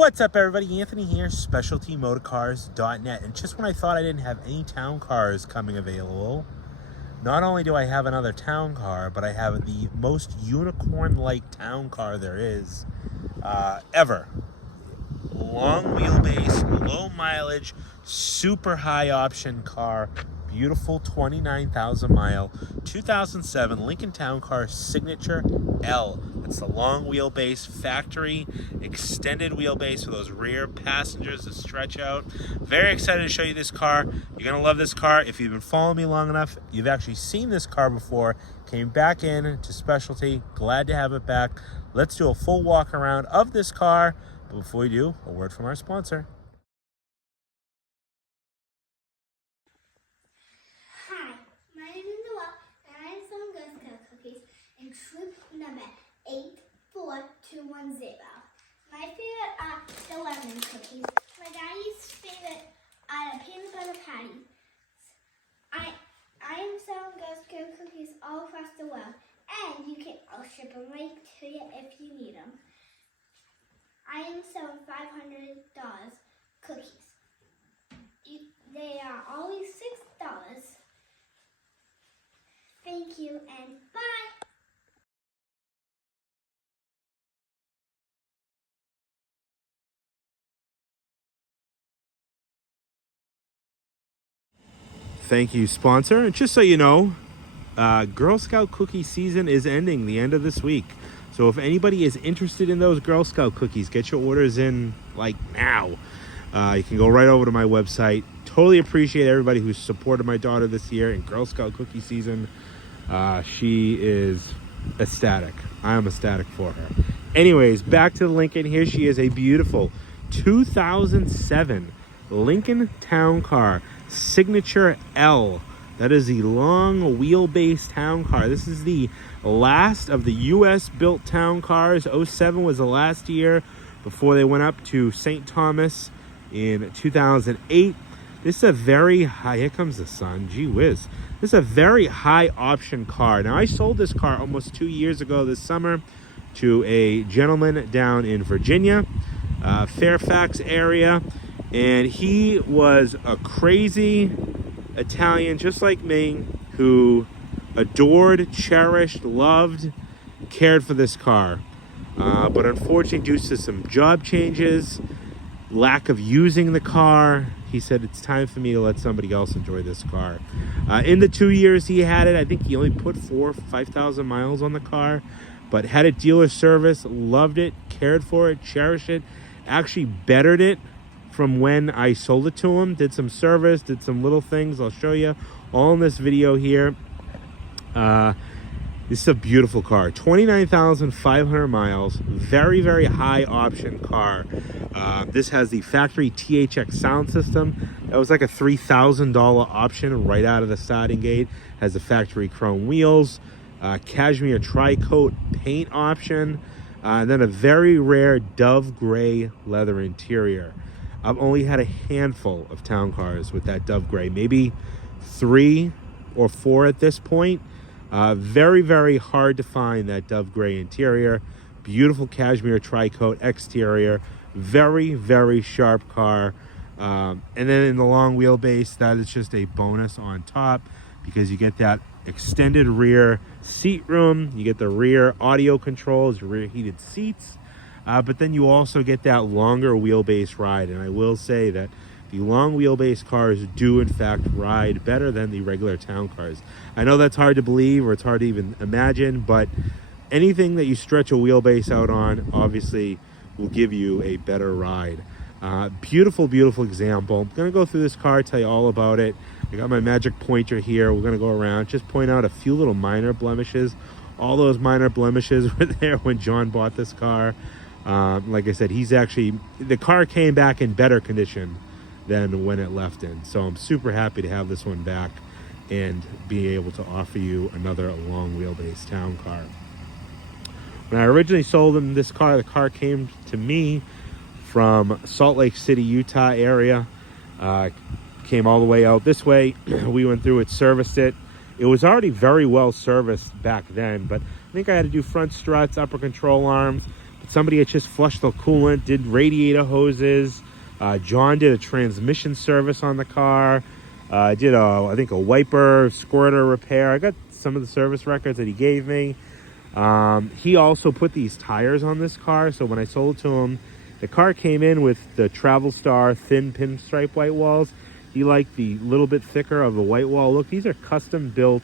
What's up, everybody? Anthony here, specialtymotorcars.net. And just when I thought I didn't have any town cars coming available, not only do I have another town car, but I have the most unicorn-like town car there is ever. Long wheelbase, low mileage, super high option car. Beautiful 29,000 mile 2007 Lincoln Town Car Signature L. That's the long wheelbase, factory extended wheelbase for those rear passengers that stretch out. Very excited to show you this car. You're gonna love this car. If you've been following me long enough, you've actually seen this car before. Came back in to Specialty. Glad to have it back. Let's do a full walk around of this car. But before we do, a word from our sponsor. Troop number 84210. My favorite are the lemon cookies. My daddy's favorite are the peanut butter patties. I am selling Ghost Girl cookies all across the world, and you can I'll ship them right to you if you need them. I am selling $500 cookies. They are only $6. Thank you and bye. Thank you, sponsor. And just so you know, Girl Scout cookie season is ending the end of this week. So if anybody is interested in those Girl Scout cookies, get your orders in like now. You can go right over to my website. Totally appreciate everybody who's supported my daughter this year in Girl Scout cookie season. She is ecstatic. I am ecstatic for her. Anyways, back to the Lincoln. Here she is, a beautiful 2007 Lincoln Town Car Signature L. That is the long wheelbase town car. This is the last of the US built town cars. 07 was the last year before they went up to St. Thomas in 2008. This is a very high, here comes the sun, gee whiz. This is a very high option car. Now I sold this car almost 2 years ago this summer to a gentleman down in Virginia, Fairfax area. And he was a crazy Italian, just like me, who adored, cherished, loved, cared for this car. But unfortunately, due to some job changes, lack of using the car, he said, it's time for me to let somebody else enjoy this car. In the 2 years he had it, I think he only put 4,000 or 5,000 miles on the car, but had it dealer service, loved it, cared for it, cherished it, actually bettered it from when I sold it to him. Did some service, did some little things I'll show you all in this video here. This is a beautiful car, 29,500 miles, very, very high option car. This has the factory THX sound system. That was like a $3,000 option right out of the starting gate. Has the factory chrome wheels, Cashmere Tri-Coat paint option, and then a very rare dove gray leather interior. I've only had a handful of town cars with that dove gray, maybe 3 or 4 at this point. Very, very hard to find that dove gray interior. Beautiful Cashmere Tri-Coat exterior. Very, very sharp car. And then in the long wheelbase, that is just a bonus on top because you get that extended rear seat room. You get the rear audio controls, rear heated seats. But then you also get that longer wheelbase ride. And I will say that the long wheelbase cars do in fact ride better than the regular town cars. I know that's hard to believe, or it's hard to even imagine, but anything that you stretch a wheelbase out on obviously will give you a better ride. Beautiful, beautiful example. I'm gonna go through this car, tell you all about it. I got my magic pointer here. We're gonna go around, just point out a few little minor blemishes. All those minor blemishes were there when John bought this car. Like I said, the car came back in better condition than when it left in. So I'm super happy to have this one back and be able to offer you another long wheelbase town car. When I originally sold him this car, the car came to me from Salt Lake City, Utah area. Came all the way out this way. We went through it, serviced it. It was already very well serviced back then, but I think I had to do front struts, upper control arms. somebody had just flushed the coolant, did radiator hoses. John did a transmission service on the car. Did I think a wiper squirter repair. I got some of the service records that he gave me. He also put these tires on this car, so when I sold it to him, the car came in with the Travel Star thin pinstripe white walls. He liked the little bit thicker of the white wall look. These are custom built,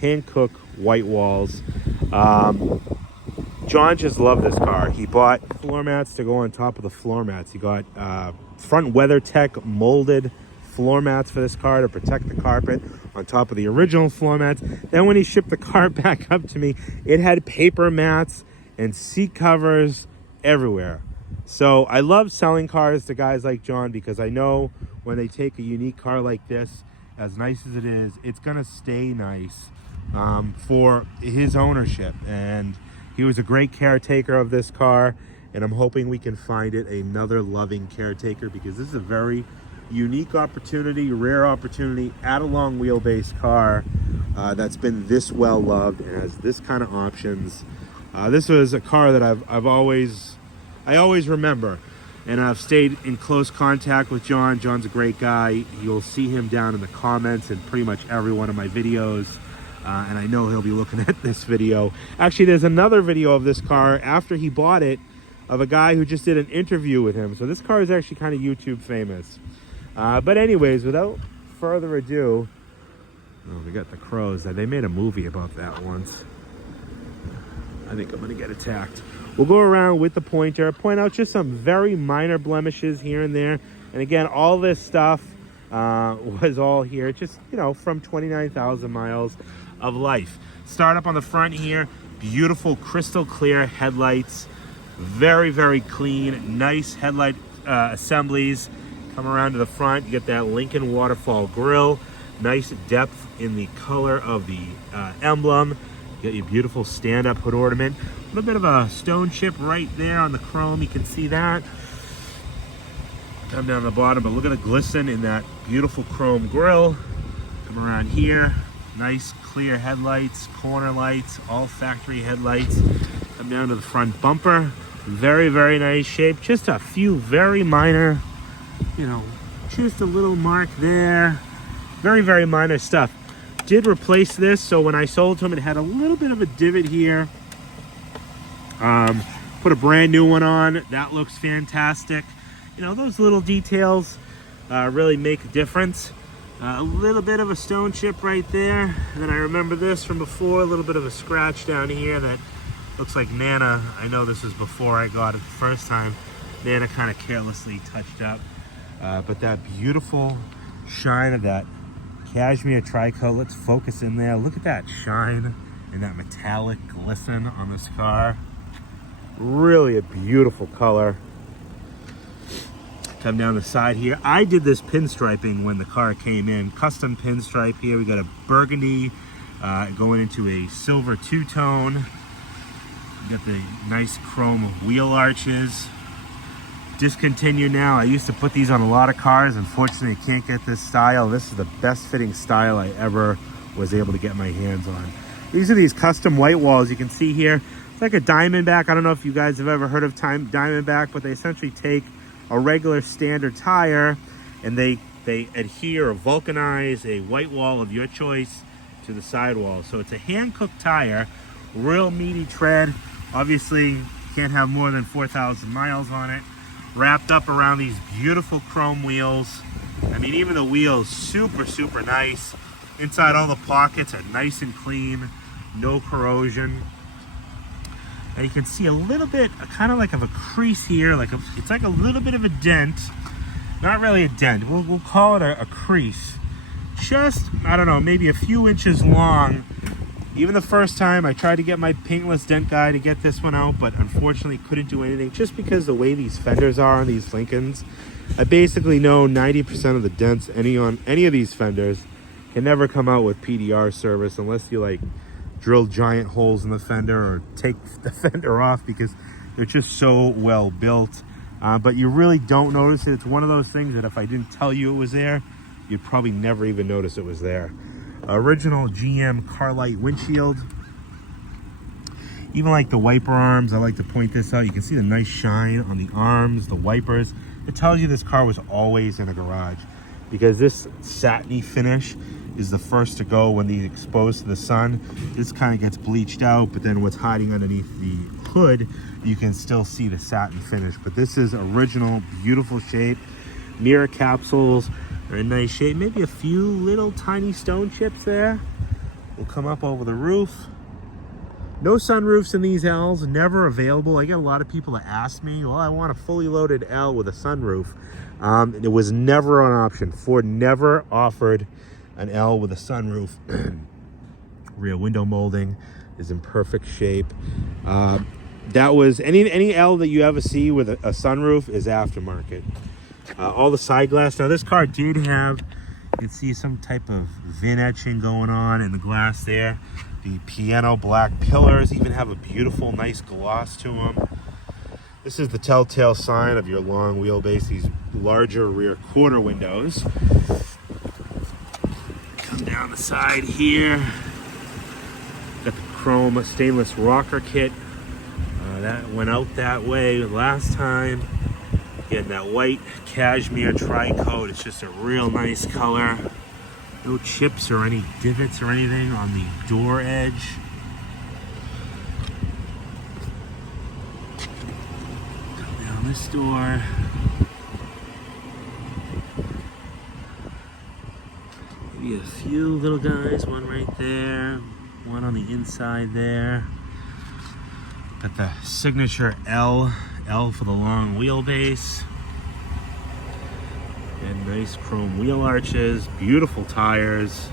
hand cooked white walls. John just loved this car. He bought floor mats to go on top of the floor mats. He got front WeatherTech molded floor mats for this car to protect the carpet on top of the original floor mats. Then when he shipped the car back up to me, it had paper mats and seat covers everywhere. So I love selling cars to guys like John because I know when they take a unique car like this, as nice as it is, it's gonna stay nice for his ownership. And he was a great caretaker of this car, and I'm hoping we can find it another loving caretaker, because this is a very unique opportunity, rare opportunity at a long wheelbase car that's been this well loved and has this kind of options. This was a car that I always remember, and I've stayed in close contact with John. John's a great guy. You'll see him down in the comments in pretty much every one of my videos. And I know he'll be looking at this video. Actually, there's another video of this car after he bought it of a guy who just did an interview with him. So this car is actually kind of YouTube famous. But anyways, without further ado, oh, we got the crows. They made a movie about that once. I think I'm gonna get attacked. We'll go around with the pointer, point out just some very minor blemishes here and there. And again, all this stuff was all here, just, you know, from 29,000 miles of life. Start up on the front here, beautiful crystal clear headlights, very, very clean, nice headlight assemblies. Come around to the front, you get that Lincoln waterfall grille, nice depth in the color of the emblem. You got your beautiful stand-up hood ornament, a little bit of a stone chip right there on the chrome, you can see that. Come down the bottom, but look at the glisten in that beautiful chrome grille. Come around here, nice clear headlights, corner lights, all factory headlights. Come down to the front bumper, very, very nice shape. Just a few very minor, you know, just a little mark there. Very, very minor stuff. Did replace this, so when I sold to him, it had a little bit of a divot here. Put a brand new one on. That looks fantastic. You know, those little details really make a difference. A little bit of a stone chip right there. And then I remember this from before, a little bit of a scratch down here that looks like Nana. I know this was before I got it the first time. Nana kind of carelessly touched up. But that beautiful shine of that Cashmere Tri-Coat. Let's focus in there. Look at that shine and that metallic glisten on this car. Really a beautiful color. Come down the side here. I did this pinstriping when the car came in. Custom pinstripe here. We got a burgundy going into a silver two-tone. We got the nice chrome wheel arches. Discontinued now. I used to put these on a lot of cars. Unfortunately, I can't get this style. This is the best fitting style I ever was able to get my hands on. These are these custom white walls you can see here. It's like a Diamondback. I don't know if you guys have ever heard of Diamondback, but they essentially take a regular standard tire and they adhere or vulcanize a white wall of your choice to the sidewall. So it's a hand-cooked tire, real meaty tread. Obviously, can't have more than 4,000 miles on it. Wrapped up around these beautiful chrome wheels. I mean, even the wheels, super, super nice. Inside, all the pockets are nice and clean, no corrosion. And you can see a little bit, kind of like of a crease here, it's like a little bit of a dent. Not really a dent, we'll call it a crease. Just, I don't know, maybe a few inches long. Even the first time I tried to get my paintless dent guy to get this one out, but unfortunately couldn't do anything just because the way these fenders are on these Lincolns. I basically know 90% of the dents on any of these fenders can never come out with PDR service unless you like drill giant holes in the fender or take the fender off, because they're just so well built. But you really don't notice it. It's one of those things that if I didn't tell you it was there, you'd probably never even notice it was there. Original GM Carlite windshield. Even like the wiper arms, I like to point this out. You can see the nice shine on the arms, the wipers. It tells you this car was always in a garage, because this satiny finish is the first to go when they're exposed to the sun. This kind of gets bleached out, but then what's hiding underneath the hood, you can still see the satin finish. But this is original, beautiful shape. Mirror capsules are in nice shape. Maybe a few little tiny stone chips there. We'll come up over the roof. No sunroofs in these L's, never available. I get a lot of people that ask me, well, I want a fully loaded L with a sunroof. It was never an option. Ford never offered an L with a sunroof. Rear window molding is in perfect shape. That was any L that you ever see with a sunroof is aftermarket. All the side glass. Now this car did have, you can see some type of VIN etching going on in the glass there. The piano black pillars even have a beautiful, nice gloss to them. This is the telltale sign of your long wheelbase, these larger rear quarter windows. Come down the side here. Got the chrome stainless rocker kit. That went out that way last time. Again, that white Cashmere Tri-Coat. It's just a real nice color. No chips or any divots or anything on the door edge. Come down this door. Maybe a few little guys, one right there, one on the inside there. Got the signature L for the long wheelbase. And nice chrome wheel arches, beautiful tires.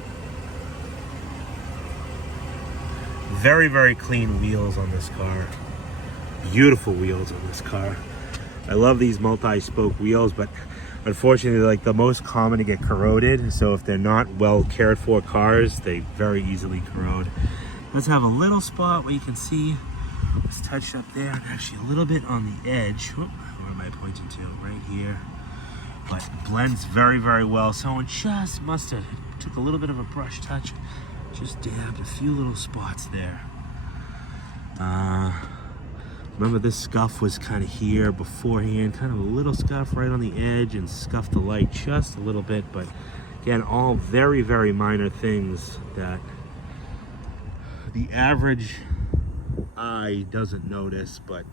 Very, very clean wheels on this car. Beautiful wheels on this car. I love these multi-spoke wheels, but unfortunately, they're like the most common to get corroded. So if they're not well cared for cars, they very easily corrode. Let's have a little spot where you can see it's touched up there, and actually a little bit on the edge. Whoop, where am I pointing to? Right here. But blends very, very well. Someone just must have took a little bit of a brush touch, just dabbed a few little spots there. Remember this scuff was kind of here beforehand, kind of a little scuff right on the edge, and scuffed the light just a little bit. But again, all very, very minor things that the average eye doesn't notice. But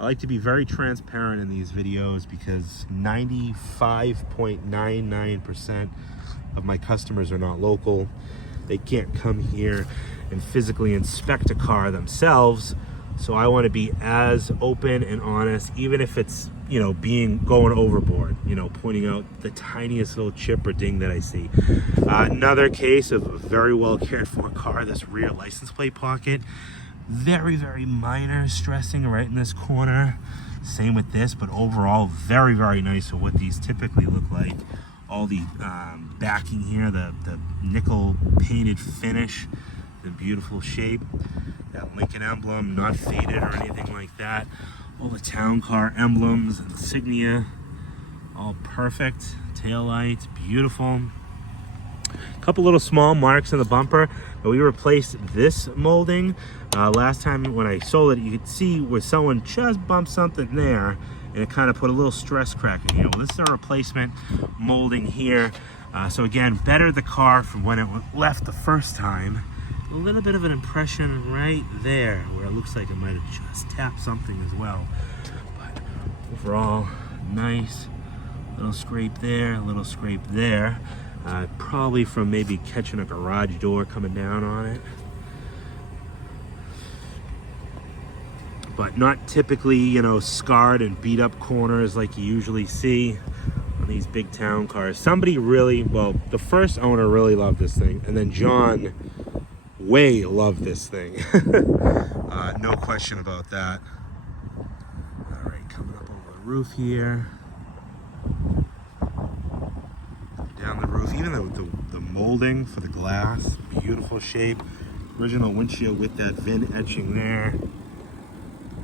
I like to be very transparent in these videos, because 95.99% of my customers are not local. They can't come here and physically inspect a car themselves. So I want to be as open and honest, even if it's, you know, going overboard, you know, pointing out the tiniest little chip or ding that I see. Another case of a very well cared for car, this rear license plate pocket. Very, very minor stressing right in this corner. Same with this, but overall very, very nice for what these typically look like. All the backing here, the nickel painted finish, the beautiful shape. That Lincoln emblem, not faded or anything like that. All the town car emblems, insignia, all perfect. Tail lights, beautiful. A couple little small marks in the bumper, but we replaced this molding. Last time when I sold it, you could see where someone just bumped something there, and it kind of put a little stress crack in here. Well, this is our replacement molding here. So again, bettered the car from when it left the first time. A little bit of an impression right there where it looks like it might have just tapped something as well. But overall, nice. Little scrape there, a little scrape there. Probably from maybe catching a garage door coming down on it. But not typically, you know, scarred and beat up corners like you usually see on these big town cars. Somebody really, well, the first owner really loved this thing, and then John way loved this thing. No question about that. All right, coming up over the roof here. Down the roof, even the molding for the glass, beautiful shape. Original windshield with that VIN etching there.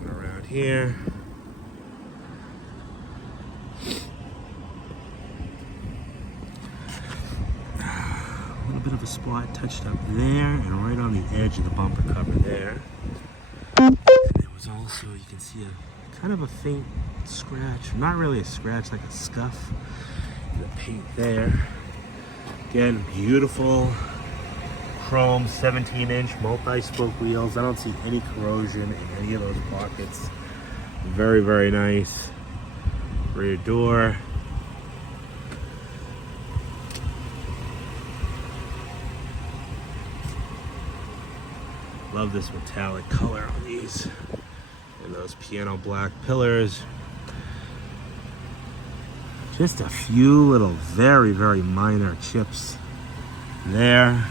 Around here. A bit of a spot touched up there, and right on the edge of the bumper cover there. Also, you can see a kind of a faint scratch. Not really a scratch, like a scuff in the paint there. Again, beautiful chrome 17-inch multi-spoke wheels. I don't see any corrosion in any of those pockets. Very, very nice. Rear door. Love this metallic color on these. And those piano black pillars. Just a few little very, very minor chips there.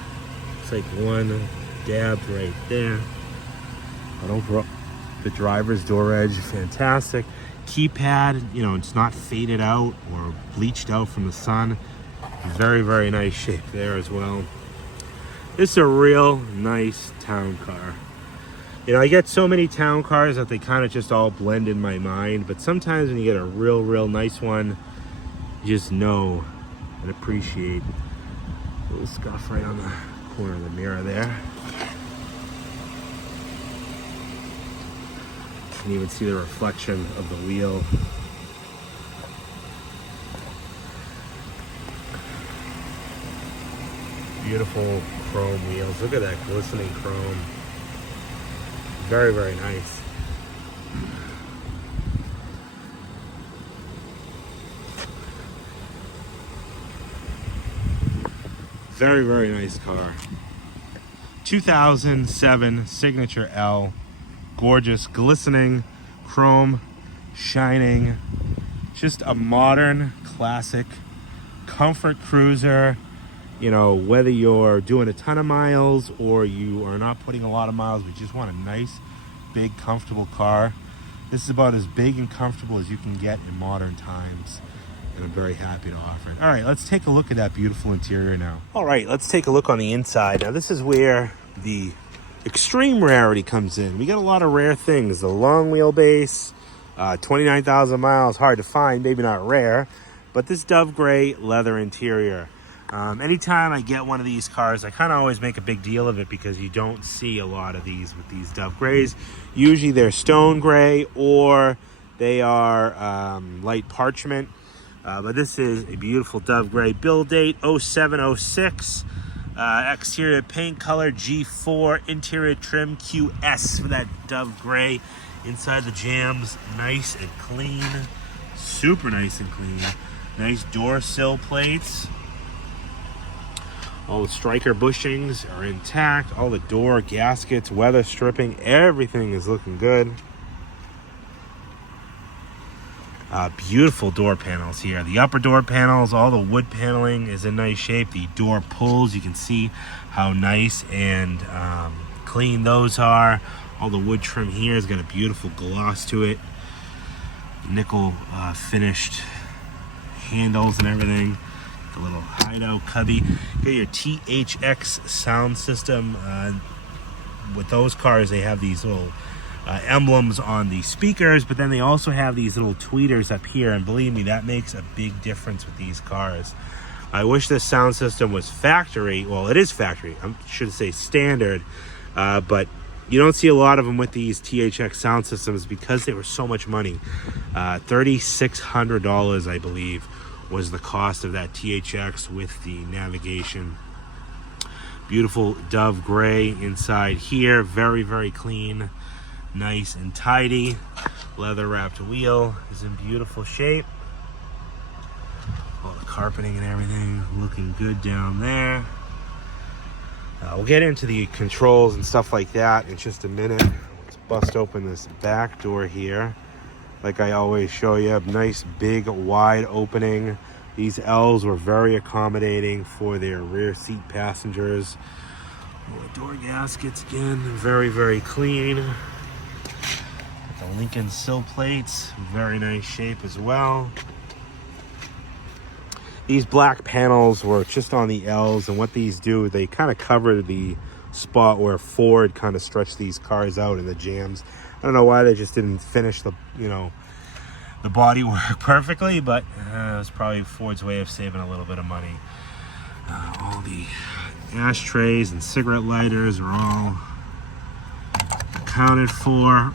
It's like one dab right there. But overall, the driver's door edge, fantastic. Keypad, you know, it's not faded out or bleached out from the sun. Very, very nice shape there as well. This is a real nice town car. You know, I get so many town cars that they kind of just all blend in my mind, but sometimes when you get a real, real nice one, you just know and appreciate. A little scuff right on the corner of the mirror there. You can even see the reflection of the wheel. Beautiful chrome wheels. Look at that glistening chrome. Very, very nice. Very, very nice car. 2007 Signature L. Gorgeous, glistening, chrome, shining. Just a modern, classic, comfort cruiser. You know, whether you're doing a ton of miles or you are not putting a lot of miles, but just want a nice, big, comfortable car. This is about as big and comfortable as you can get in modern times. And I'm very happy to offer it. All right, let's take a look at that beautiful interior now. All right, let's take a look on the inside. Now, this is where the extreme rarity comes in. We got a lot of rare things. The long wheelbase, 29,000 miles, hard to find, maybe not rare, but this dove gray leather interior. Anytime I get one of these cars, I kind of always make a big deal of it because you don't see a lot of these with these dove grays. Usually they're stone gray or they are light parchment. But this is a beautiful dove gray. Build date 0706. Exterior paint color G4. Interior trim QS for that dove gray. Inside the jams, nice and clean. Super nice and clean. Nice door sill plates. All the striker bushings are intact. All the door gaskets, weather stripping, everything is looking good. Beautiful door panels here. The upper door panels, all the wood paneling is in nice shape. The door pulls, you can see how nice and clean those are. All the wood trim here has got a beautiful gloss to it. Nickel finished handles and everything. A little hideout cubby. Got your THX sound system. With those cars, they have these little emblems on the speakers, but then they also have these little tweeters up here, and believe me, that makes a big difference with these cars. I wish this sound system was factory. Well, it is factory. I should say standard, but you don't see a lot of them with these THX sound systems because they were so much money. $3,600, I believe, was the cost of that THX with the navigation. Beautiful dove gray inside here. Very, very clean. Nice and tidy. Leather wrapped wheel is in beautiful shape. All the carpeting and everything looking good down there. We'll get into the controls and stuff like that in just a minute. Let's bust open this back door here. Like I always show you, nice big wide opening. These L's were very accommodating for their rear seat passengers. All the door gaskets again, very, very clean. The Lincoln sill plates, very nice shape as well. These black panels were just on the L's, and what these do, they kind of cover the spot where Ford kind of stretched these cars out in the jams. I don't know why they just didn't finish the, you know, the body work perfectly, but it was probably Ford's way of saving a little bit of money. All the ashtrays and cigarette lighters are all accounted for.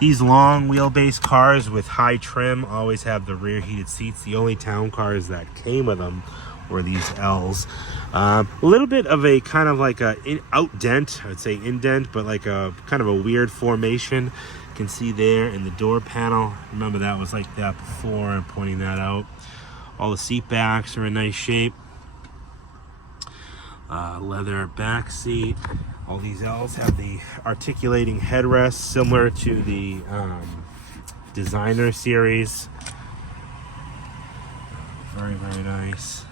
These long wheelbase cars with high trim always have the rear heated seats. The only town cars that came with them were these L's. A little bit of a kind of like a out dent, I would say indent, but like a kind of a weird formation. You can see there in the door panel. Remember that was like that before, I'm pointing that out. All the seat backs are in nice shape. Leather back seat. All these L's have the articulating headrest similar to the designer series. Very, very nice.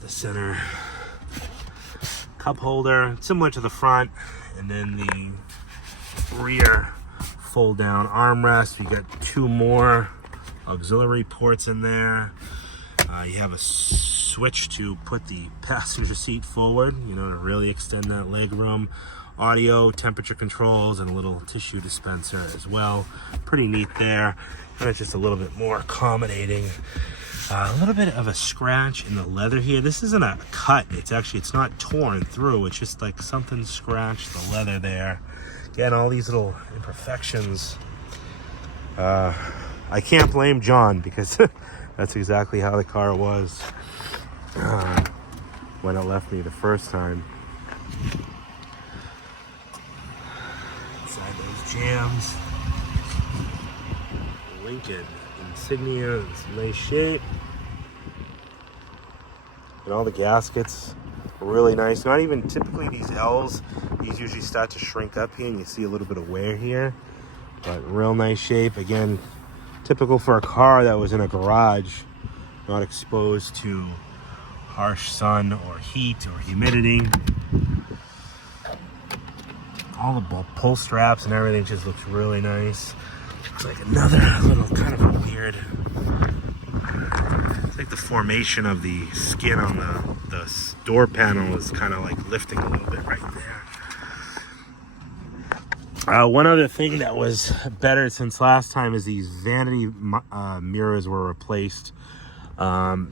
The center cup holder, similar to the front, and then the rear fold down armrest. We got two more auxiliary ports in there. You have a switch to put the passenger seat forward, you know, to really extend that leg room. Audio, temperature controls, and a little tissue dispenser as well. Pretty neat there. And it's just a little bit more accommodating. A little bit of a scratch in the leather here. This isn't a cut. It's not torn through. It's just like something scratched the leather there. Again, all these little imperfections. I can't blame John because that's exactly how the car was when it left me the first time. Inside those jams. Lincoln insignia is in nice shape. And all the gaskets are really nice. Not even typically these L's, these usually start to shrink up here and you see a little bit of wear here. But real nice shape. Again, typical for a car that was in a garage, not exposed to harsh sun or heat or humidity. All the pull straps and everything just looks really nice. Looks like another little kind of a weird, it's like the formation of the skin on the door panel is kind of like lifting a little bit right there. One other thing that was better since last time is these vanity mirrors were replaced.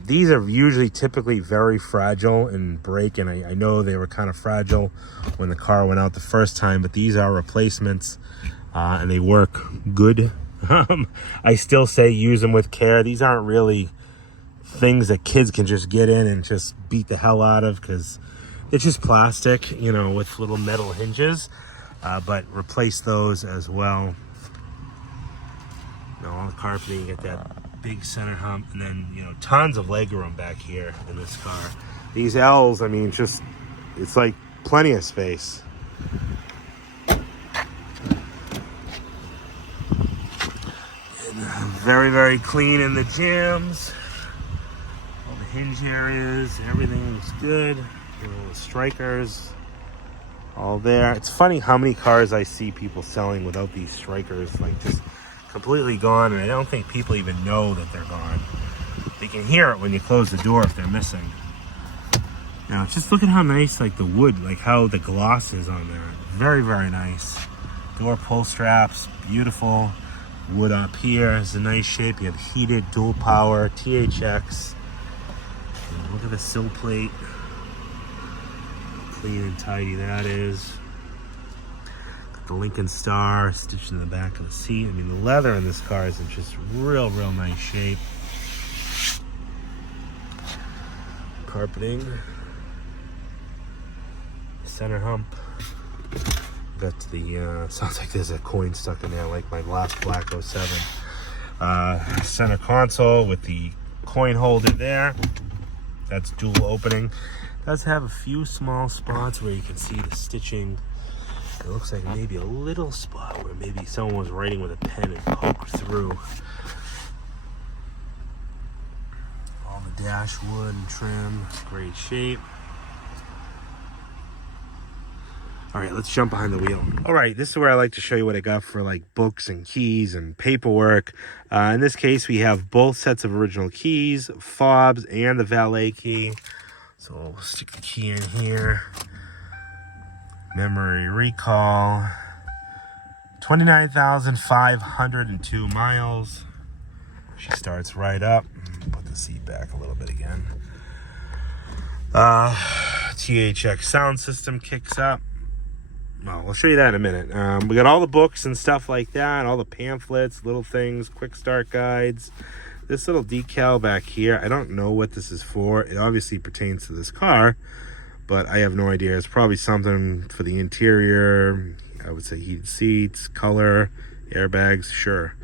These are usually typically very fragile and break, and I know they were kind of fragile when the car went out the first time, but these are replacements and they work good. I still say use them with care. These aren't really things that kids can just get in and just beat the hell out of because it's just plastic, you know, with little metal hinges. But replace those as well. You know, all the carpeting, you get that big center hump, and then, you know, tons of leg room back here in this car. These L's, I mean, just, it's like plenty of space. And very, very clean in the jams. All the hinge areas, everything looks good. You know, the strikers, all there. It's funny how many cars I see people selling without these strikers, like just completely gone, and I don't think people even know that they're gone. They can hear it when you close the door if they're missing. Now, just look at how nice, like the wood, like how the gloss is on there. Very, very nice. Door pull straps, beautiful. Wood up here is in nice shape. You have heated dual power THX. And look at the sill plate. Clean and tidy that is. Got the Lincoln Star stitched in the back of the seat. I mean, the leather in this car is in just real nice shape. Carpeting. Center hump. Got the, sounds like there's a coin stuck in there, like my last black 07. Center console with the coin holder there. That's dual opening. Does have a few small spots where you can see the stitching. It looks like maybe a little spot where maybe someone was writing with a pen and poked through. All the dash wood and trim, great shape. All right, let's jump behind the wheel. All right, this is where I like to show you what I got for like books and keys and paperwork. In this case, we have both sets of original keys, fobs, and the valet key. So we'll stick the key in here. Memory recall. 29,502 miles. She starts right up. Put the seat back a little bit again. THX sound system kicks up. well, I'll show you that in a minute. We got all the books and stuff like that, all the pamphlets, little things, quick start guides. This little decal back here, I don't know what this is for. It obviously pertains to this car, but I have no idea. It's probably something for the interior. I would say heated seats, color, airbags, sure.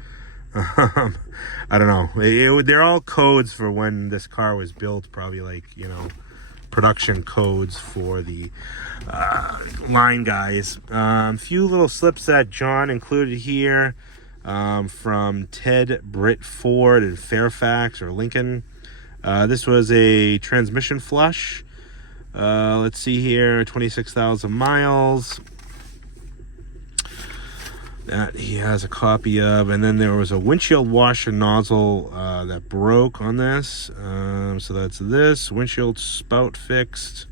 I don't know. They're all codes for when this car was built, probably like, you know, production codes for the line guys. Few little slips that John included here from Ted Britt Ford in Fairfax or Lincoln. This was a transmission flush. Let's see here, 26,000 miles. That he has a copy of, and then there was a windshield washer nozzle that broke on this, so that's this windshield spout fixed.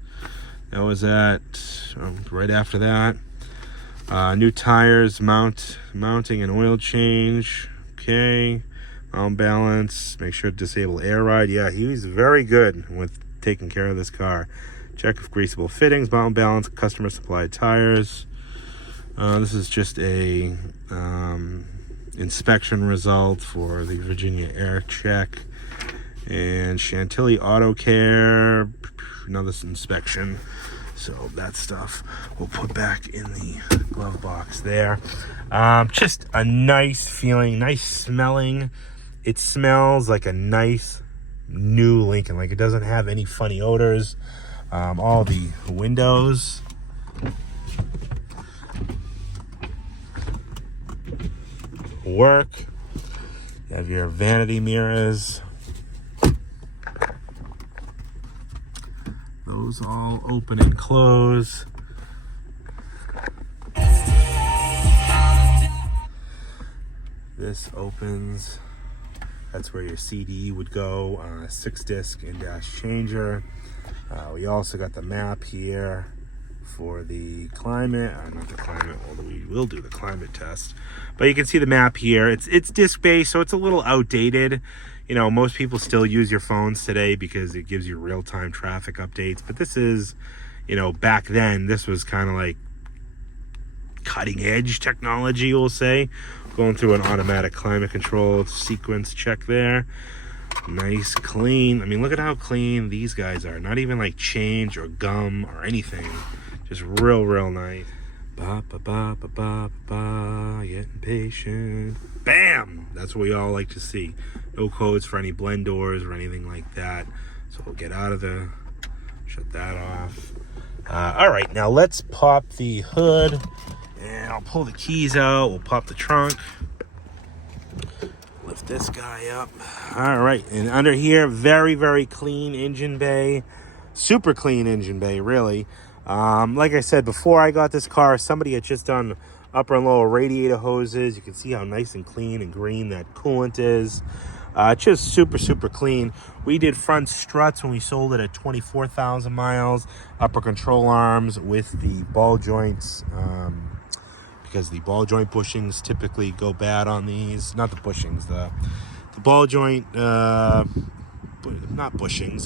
That was right after that. New tires, mounting and oil change. Okay, mount balance, make sure to disable air ride. Yeah, he was very good with taking care of this car. Check of greasable fittings, mount balance, customer supplied tires. This is just a inspection result for the Virginia Air Check and Chantilly Auto Care. Another inspection. So that stuff we'll put back in the glove box there. Just a nice feeling, nice smelling. It smells like a nice new Lincoln. Like it doesn't have any funny odors. All the windows. Work. You have your vanity mirrors. Those all open and close. This opens. That's where your CD would go. 6-disc in-dash changer. We also got the map here for the climate. Not the climate, although we will do the climate test. But you can see the map here. It's disc-based, so it's a little outdated. You know, most people still use your phones today because it gives you real-time traffic updates. But this is, you know, back then, this was kind of like cutting-edge technology, we'll say. Going through an automatic climate control sequence check there. Nice, clean. I mean, look at how clean these guys are. Not even like change or gum or anything. Just real nice. Ba ba ba ba ba ba. Getting patient. Bam! That's what we all like to see. No codes for any blend doors or anything like that. So we'll get out of the. Shut that off. All right, now let's pop the hood, and I'll pull the keys out. We'll pop the trunk. Lift this guy up. All right, and under here, very clean engine bay. Super clean engine bay, really. Like I said, before I got this car, somebody had just done upper and lower radiator hoses. You can see how nice and clean and green that coolant is. Just super clean. We did front struts when we sold it at 24,000 miles. Upper control arms with the ball joints, because the ball joint bushings typically go bad on these. Not the bushings, the ball joint, not bushings,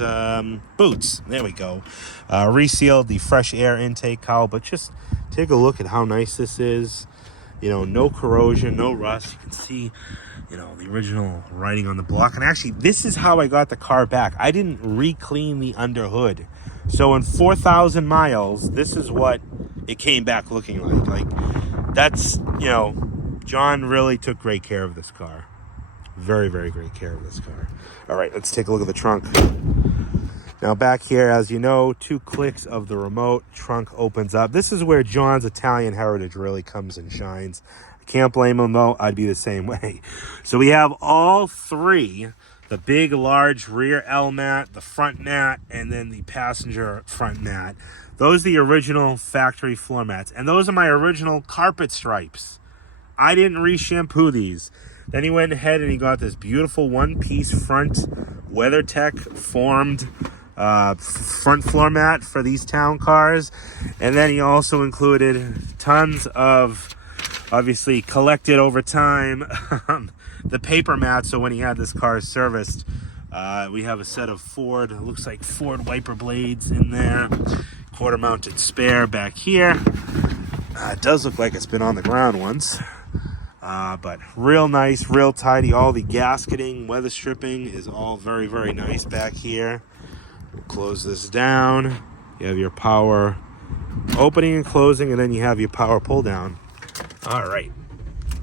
boots. There we go. Resealed the fresh air intake cowl, but just take a look at how nice this is. You know, no corrosion, no rust. You can see, you know, the original writing on the block. And actually, this is how I got the car back. I didn't re-clean the under hood. So in 4,000 miles, this is what it came back looking like. Like, that's, you know, John really took great care of this car. Very great care of this car. All right, let's take a look at the trunk. Now back here, as you know, 2 clicks of the remote, trunk opens up. This is where John's Italian heritage really comes and shines. I can't blame him though, I'd be the same way. So we have all 3, the big, large rear L mat, the front mat, and then the passenger front mat. Those are the original factory floor mats. And those are my original carpet stripes. I didn't re-shampoo these. Then he went ahead and he got this beautiful one-piece front WeatherTech formed front floor mat for these town cars. And then he also included tons of, obviously collected over time, the paper mat. So when he had this car serviced, we have a set of Ford, it looks like Ford wiper blades in there. Quarter mounted spare back here. It does look like it's been on the ground once. But real nice, real tidy. All the gasketing, weather stripping is all very, very nice back here. We'll close this down. You have your power opening and closing, and then you have your power pull down. All right,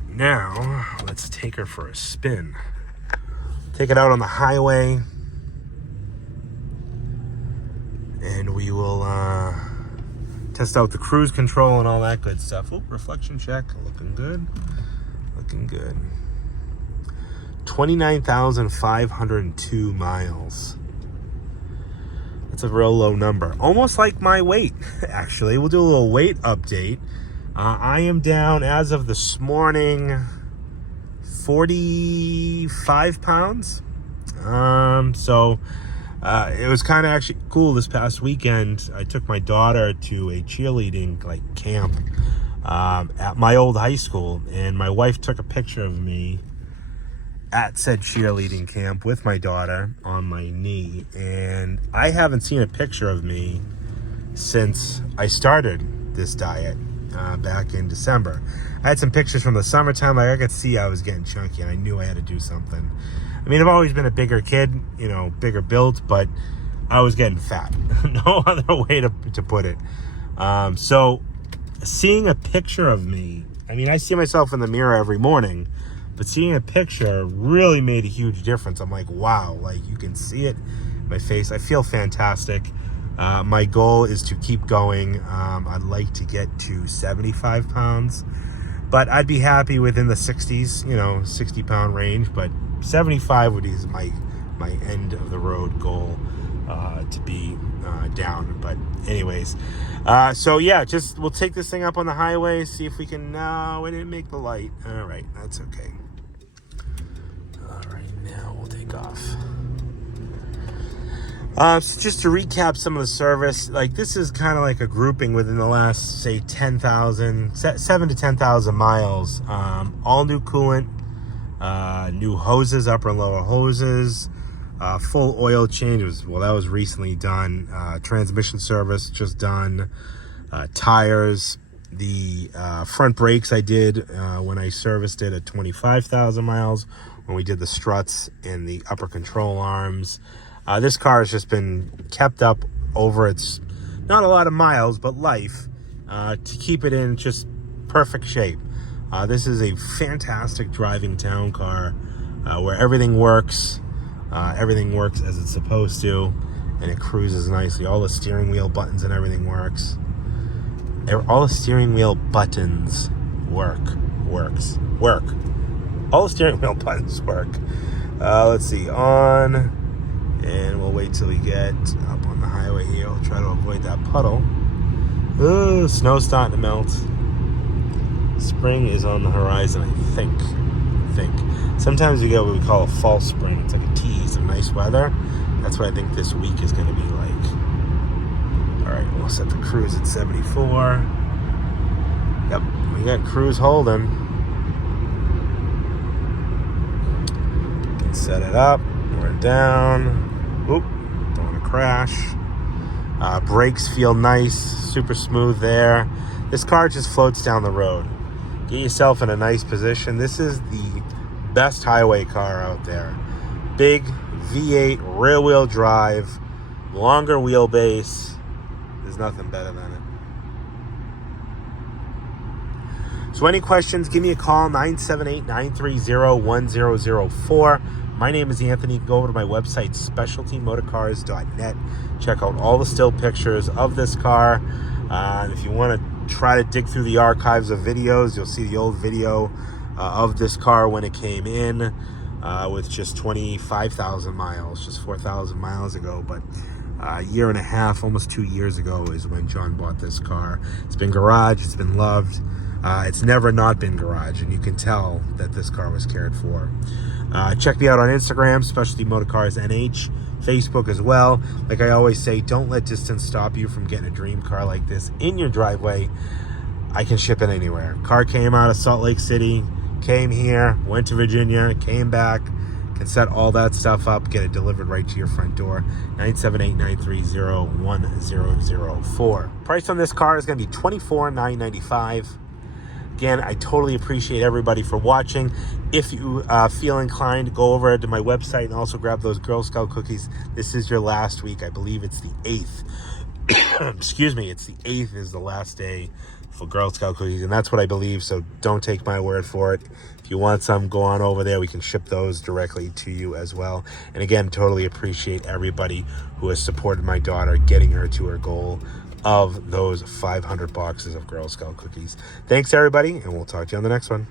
now let's take her for a spin. Take it out on the highway, and we will test out the cruise control and all that good stuff. Oh, reflection check, looking good. Looking good. 29,502 miles. That's a real low number. Almost like my weight, actually. We'll do a little weight update. I am down, as of this morning, 45 pounds. So it was kind of actually cool this past weekend. I took my daughter to a cheerleading camp at my old high school, and my wife took a picture of me at said cheerleading camp with my daughter on my knee, and I haven't seen a picture of me since I started this diet back in December. I had some pictures from the summertime. I could see I was getting chunky, and I knew I had to do something. I mean, I've always been a bigger kid, bigger built, but I was getting fat. No other way to put it. So seeing a picture of me, I mean, I see myself in the mirror every morning, but seeing a picture really made a huge difference. I'm like, wow, you can see it in my face. I feel fantastic. My goal is to keep going. I'd like to get to 75 pounds, but I'd be happy within the 60s, 60-pound range, but 75 would be my end of the road goal to be down. But anyways, so yeah, we'll take this thing up on the highway, see if we can. No, we didn't make the light. All right, that's okay. All right, now we'll take off. So just to recap some of the service, this is kind of like a grouping within the last, say, 7 to 10,000 miles. All new coolant, new hoses, upper and lower hoses, full oil change. That was recently done. Transmission service just done. Tires. The front brakes I did when I serviced it at 25,000 miles, when we did the struts and the upper control arms. This car has just been kept up over its, not a lot of miles, but life, to keep it in just perfect shape. This is a fantastic driving town car where everything works as it's supposed to, and it cruises nicely. All the steering wheel buttons and everything works. All the steering wheel buttons work. All the steering wheel buttons work. Let's see, on, and we'll wait till we get up on the highway here. We'll try to avoid that puddle. Ooh, snow's starting to melt. Spring is on the horizon, I think. Sometimes we get what we call a false spring. It's like a tease of nice weather. That's what I think this week is going to be like. All right, we'll set the cruise at 74. Yep, we got cruise holding. Set it up. We're down. Oop, don't want to crash. Brakes feel nice, super smooth there. This car just floats down the road. Get yourself in a nice position. This is the best highway car out there. Big V8 rear wheel drive, longer wheelbase. There's nothing better than it. So any questions, give me a call, 978-930-1004. My name is Anthony. You can go over to my website, specialtymotorcars.net. Check out all the still pictures of this car. If you want to try to dig through the archives of videos, you'll see the old video of this car when it came in with just 25,000 miles, just 4,000 miles ago. But a year and a half, almost 2 years ago, is when John bought this car. It's been garage, it's been loved. It's never not been garage, and you can tell that this car was cared for. Check me out on Instagram, Specialty Motor Cars NH, Facebook as well. Like I always say, don't let distance stop you from getting a dream car like this in your driveway. I can ship it anywhere. Car came out of Salt Lake City, came here, went to Virginia, came back, can set all that stuff up, get it delivered right to your front door. 978-930-1004. Price on this car is going to be $24,995. Again, I totally appreciate everybody for watching. If you feel inclined, go over to my website and also grab those Girl Scout cookies. This is your last week. I believe it's the 8th. Excuse me, it's the 8th is the last day for Girl Scout cookies, and that's what I believe, so don't take my word for it. If you want some, go on over there. We can ship those directly to you as well. And again, totally appreciate everybody who has supported my daughter getting her to her goal of those 500 boxes of Girl Scout cookies. Thanks, everybody, and we'll talk to you on the next one.